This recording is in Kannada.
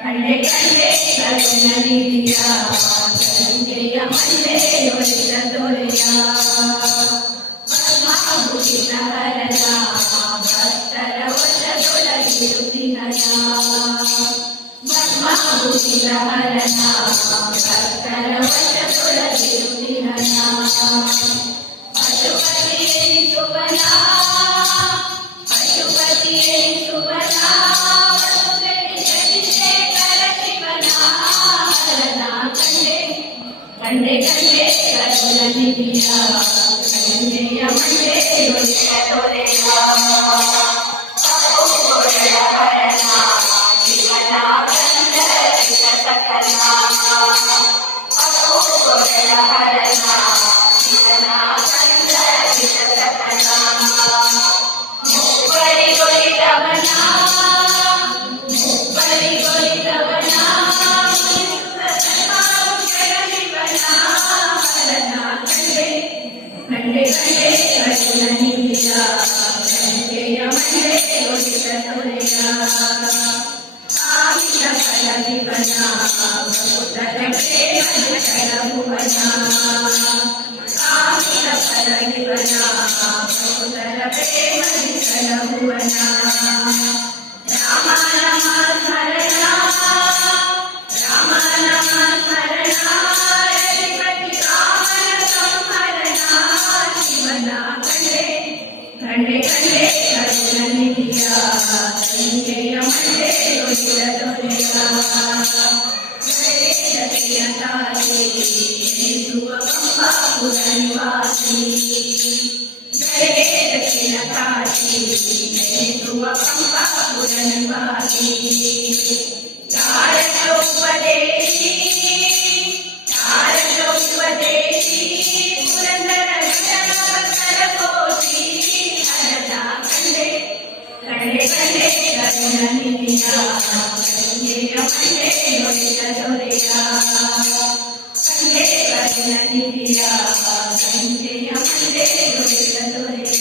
ಕಂಡೆ ಕಂಡೆ ಕರುಣನಿಧಿಯ ಸಂಜೆಯ ಮಂಡೆ ಒಲಿದ ದೊರೆಯ ಭಸ್ಮಾಭೂಷಿತ ಹರನ ಭಕ್ತರ ವಶದೊಳಗಿರುತ್ತಿನಯ ಭಸ್ಮಾಭೂಷಿತ ಹರನ ಭಕ್ತರ ವಶದೊಳಗಿರುತ್ತಿನಯ ಪಶುಪತಿಯೇಸುವನ ಪಶುಪತಿಯೇಸುವನ ಕಂಡೆ ಕಂಡೆ ಕರುಣನಿಧಿಯ ಸಂಜೆಯ ಮಂಡೆ ಒಲಿದ ದೊರೆಯ ಅಪ್ಪುಗೊಡೆಯ ಹರನ ಶಿವನ ಗಂಧರ್ವಿತ ಸಕಲ ಅಪ್ಪುಗೊಡೆಯ ಹರನ ಶಿವನ ಗಂಧರ್ವಿತ ಸಕಲ ಮುಪ್ಪರಿಗೊಳಿದವನ ಕಂಡೆ ಕಂಡೆ ಕರುಣನಿಧಿಯ ಸಂಜೆಯ ಮಂಡೆ ಒಲಿದ ದೊರೆಯ ಆಮಿಷ ಫಲವಿವನ ಭಕ್ತರ ಪ್ರೇಮದಿ ಸಲಹುವನ ಆಮಿಷ ಫಲವಿವನ ಭಕ್ತರ ಪ್ರೇಮದಿ ಸಲಹುವನ ರಾಮ ರಾಮ ಸ್ಮರಣ ರಾಮ ರಾಮ ಸ್ಮರಣ ಕಂಡೆ ಕಂಡೆ ಕರುಣನಿಧಿಯ ಸಂಜೆಯ ಮಂಡೆ ಒಲಿದ ದೊರೆಯ ಜಯ ತಾಯಿ ಎನಿಸುವ ಪಂಪಾಪುರ ನಿವಾಸಿ ಜಯ ದಕ್ಷಿಣ ಕಾಶಿ ಎನಿಸುವ ಪಂಪಾಪುರ ನಿವಾಸಿ ತಾರಕ ಉಪದೇಶಿ ತಾರಕ ಉಪದೇಶಿ ಪುರಂದರ ಕೋಶಿ ಕಂಡೆ ಕಂಡೆ ಕರುಣನಿಧಿಯ ಸಂಜೆಯ ಮಂಡೆ ಒಲಿದ ದೊರೆಯ ಕಂಡೆ ಕರುಣನಿಧಿಯ ಸಂಜೆಯ ಮಂಡೆ ಒಲಿದ ದೊರೆಯ